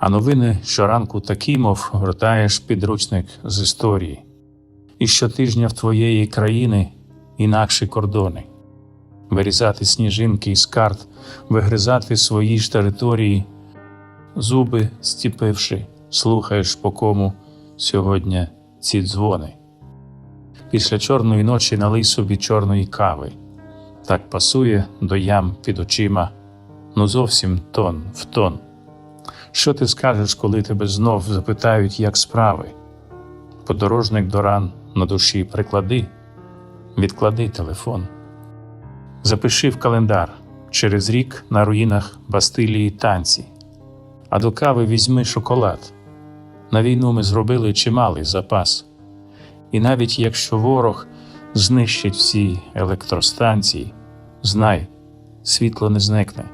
А новини щоранку такі, мов гортаєш підручник з історії. І щотижня в твоєї країни інакші кордони. Вирізати сніжинки із карт, вигризати свої ж території, зуби стіпивши, слухаєш по кому сьогодні ці дзвони. Після чорної ночі налий собі чорної кави. Так пасує до ям під очима, ну зовсім тон в тон. Що ти скажеш, коли тебе знов запитають, як справи? Подорожник до ран на душі приклади, відклади телефон. Запиши в календар через рік на руїнах Бастилії танці, а до кави візьми шоколад. На війну ми зробили чималий запас. І навіть якщо ворог знищить всі електростанції, знай, світло не зникне,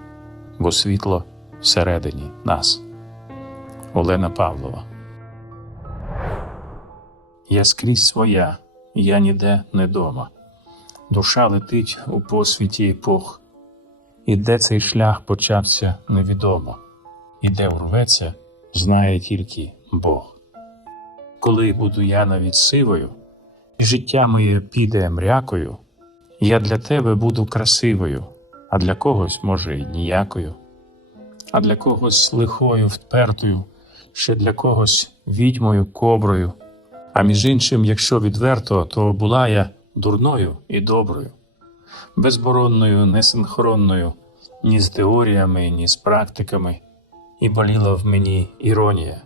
бо світло всередині нас. Олена Павлова. Я скрізь своя, я ніде не дома. Душа летить у посвіті епох. І де цей шлях почався невідомо, і де урветься, знає тільки Бог. Коли буду я навіть сивою, і життя моє піде мрякою, я для тебе буду красивою, а для когось, може, й ніякою, а для когось лихою, впертою, ще для когось відьмою, коброю. А між іншим, якщо відверто, то була я дурною і доброю, безборонною, несинхронною, ні з теоріями, ні з практиками, і боліла в мені іронія,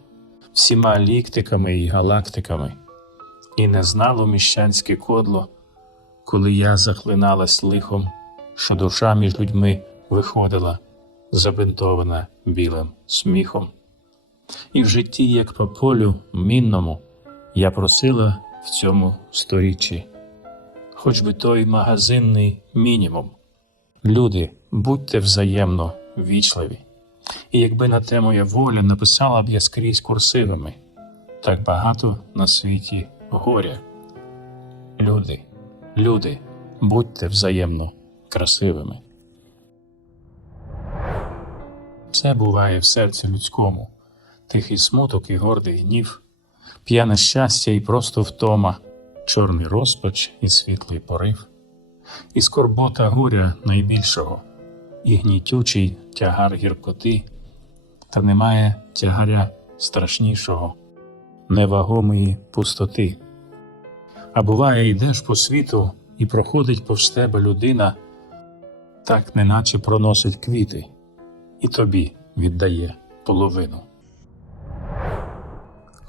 всіма ліктиками і галактиками, і не знало міщанське кодло, коли я захлиналась лихом, що душа між людьми виходила, забинтована білим сміхом. І в житті, як по полю мінному, я просила в цьому сторіччі, хоч би той магазинний мінімум. Люди, будьте взаємно вічливі. І якби на те моя воля написала б я скрізь курсивами, так багато на світі горя. Люди, люди, будьте взаємно красивими. Все буває в серці людському, тихий смуток і гордий гнів, п'яне щастя і просто втома, чорний розпач і світлий порив, і скорбота горя найбільшого, і гнітючий тягар гіркоти, та немає тягаря страшнішого, невагомої пустоти. А буває, йдеш по світу і проходить повз тебе людина, так неначе проносить квіти, і тобі віддає половину.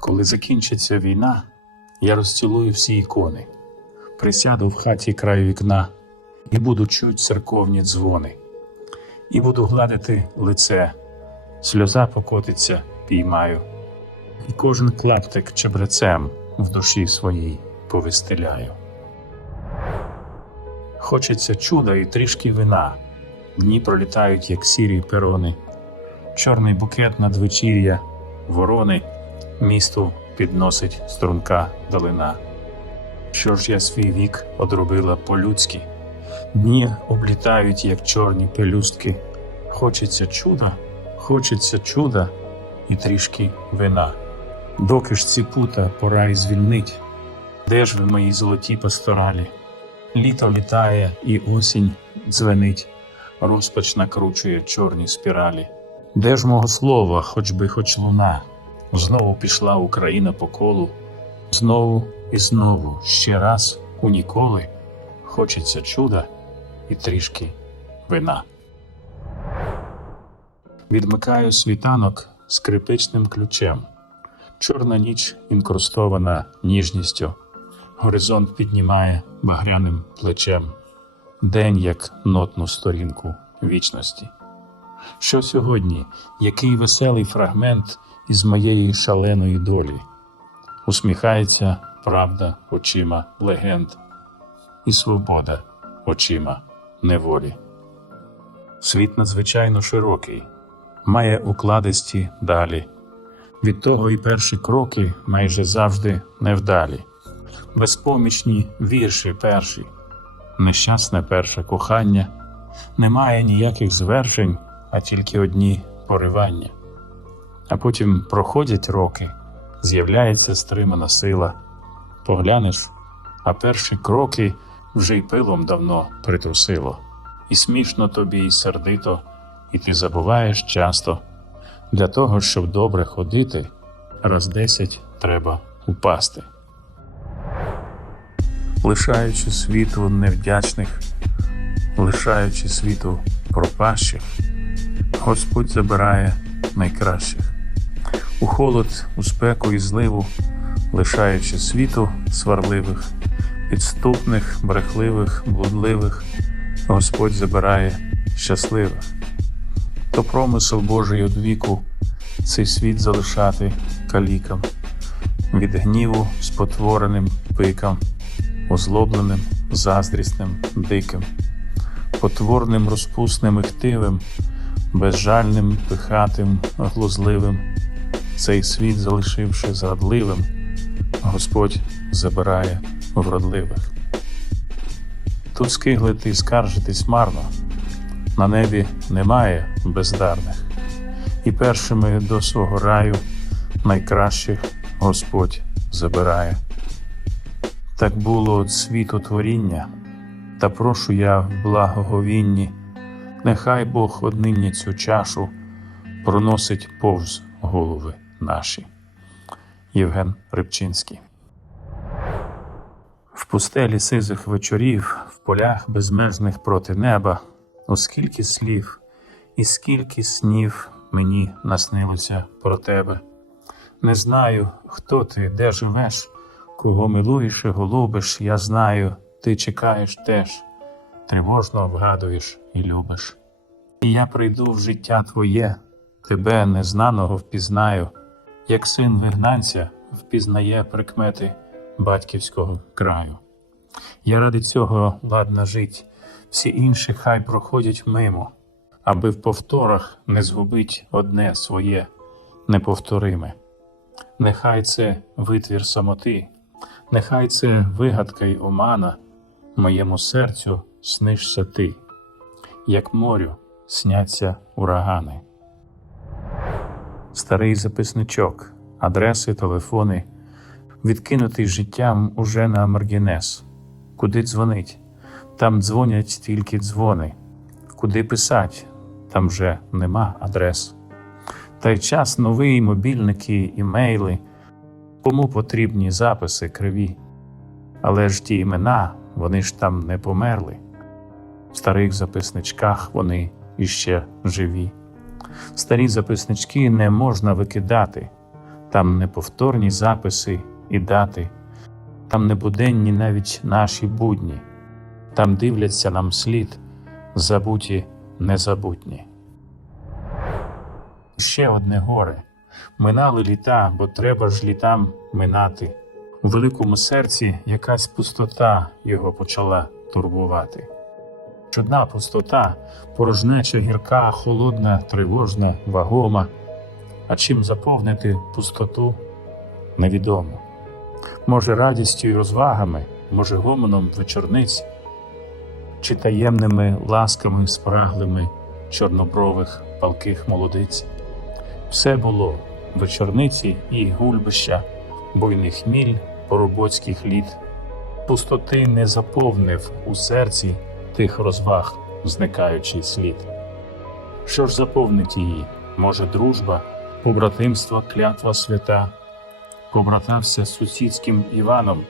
Коли закінчиться війна, я розцілую всі ікони, присяду в хаті край вікна і буду чуть церковні дзвони, і буду гладити лице, сльоза покотиться, піймаю, і кожен клаптик чебрецем в душі своїй повистеляю. Хочеться чуда і трішки вина, дні пролітають, як сірі перони, чорний букет надвечір'я, ворони місту підносить струнка долина. Що ж я свій вік одробила по-людськи, дні облітають, як чорні пелюстки. Хочеться чуда, хочеться чуда і трішки вина. Доки ж ці пута пора й звільнить, де ж ви мої золоті пасторалі? Літо літає і осінь дзвенить, розпач накручує чорні спіралі. Де ж мого слова, хоч би хоч луна? Знову пішла Україна по колу, знову і знову, ще раз у ніколи хочеться чуда і трішки вина. Відмикаю світанок скрипичним ключем. Чорна ніч інкрустована ніжністю, горизонт піднімає багряним плечем, день як нотну сторінку вічності. Що сьогодні, який веселий фрагмент із моєї шаленої долі? Усміхається правда очима легенд, і свобода очима неволі. Світ надзвичайно широкий, має укладисті далі. Від того і перші кроки майже завжди невдалі, безпомічні вірші перші, нещасне перше кохання, немає ніяких звершень, а тільки одні поривання. А потім проходять роки, з'являється стримана сила. Поглянеш, а перші кроки вже й пилом давно притрусило. І смішно тобі, і сердито, і ти забуваєш часто. Для того, щоб добре ходити, раз десять треба упасти. Лишаючи світу невдячних, лишаючи світу пропащих, Господь забирає найкращих. У холод, у спеку і зливу, лишаючи світу сварливих, підступних, брехливих, блудливих, Господь забирає щасливих. То промисел Божий од віку цей світ залишати калікам, від гніву спотвореним пикам, озлобленим, заздрісним, диким, потворним, розпусним і хтивим, безжальним, пихатим, глузливим, цей світ залишивши зрадливим, Господь забирає вродливих. Тут скиглити і скаржитись марно, на небі немає бездарних, і першими до свого раю найкращих Господь забирає. Так було від світу творіння, та прошу я в благоговінні, нехай Бог однині цю чашу проносить повз голови наші. Євген Рибчинський. В пустелі сизих вечорів, в полях безмежних проти неба, о скільки слів і скільки снів мені наснилося про тебе. Не знаю, хто ти, де живеш, кого милуєш і голубиш, я знаю, ти чекаєш теж, тривожно вгадуєш і любиш. І я прийду в життя твоє, тебе незнаного впізнаю, як син вигнанця впізнає прикмети батьківського краю. Я ради цього ладна жить, всі інші хай проходять мимо, аби в повторах не згубить одне своє неповториме. Нехай це витвір самоти, нехай це вигадка й омана, моєму серцю снишся ти, як морю сняться урагани. Старий записничок, адреси, телефони, відкинутий життям уже на маргінес. Куди дзвонить? Там дзвонять тільки дзвони. Куди писать? Там вже нема адрес. Та й час новий мобільники, імейли, кому потрібні записи криві. Але ж ті імена, вони ж там не померли. В старих записничках вони іще живі. Старі записнички не можна викидати, там неповторні записи і дати, там небуденні навіть наші будні, там дивляться нам слід, забуті незабутні. Ще одне горе. Минали літа, бо треба ж літам минати. У великому серці якась пустота його почала турбувати. Чудна пустота, порожнеча гірка, холодна, тривожна, вагома. А чим заповнити пустоту невідомо. Може, радістю й розвагами, може, гомоном вечорниць, чи таємними ласками спраглими чорнобрових палких молодиць. Все було вечорниці і гульбища, буйний хміль поробоцьких літ. Пустоти не заповнив у серці тих розваг, зникаючий слід. Що ж заповнить її? Може, дружба, побратимство, клятва свята, побратався з сусідським Іваном,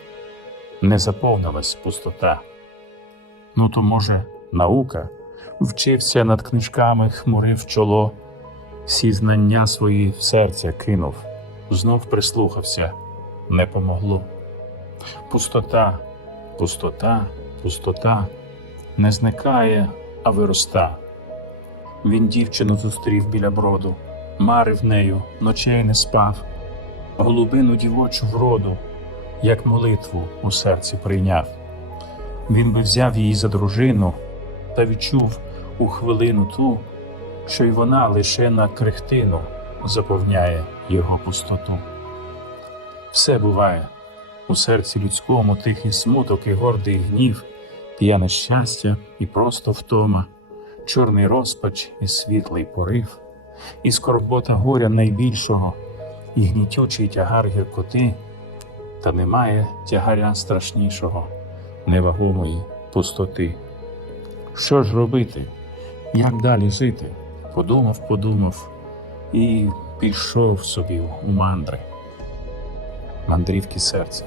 не заповнилась пустота. Ну, то, може, наука вчився над книжками, хмурив чоло, всі знання свої в серце кинув, знов прислухався, не помогло. Пустота, пустота, пустота не зникає, а вироста. Він дівчину зустрів біля броду, марив нею, ночей не спав, голубину дівочу вроду, як молитву у серці прийняв. Він би взяв її за дружину та відчув у хвилину ту, що й вона лише на крихтину заповняє його пустоту. Все буває у серці людському тихий смуток і гордий гнів, п'яне щастя і просто втома, чорний розпач і світлий порив, і скорбота горя найбільшого, і гнітючий тягар гіркоти, та немає тягаря страшнішого, невагомої пустоти. Що ж робити? Як далі жити? Подумав, подумав і пішов собі у мандри. Мандрівки серця.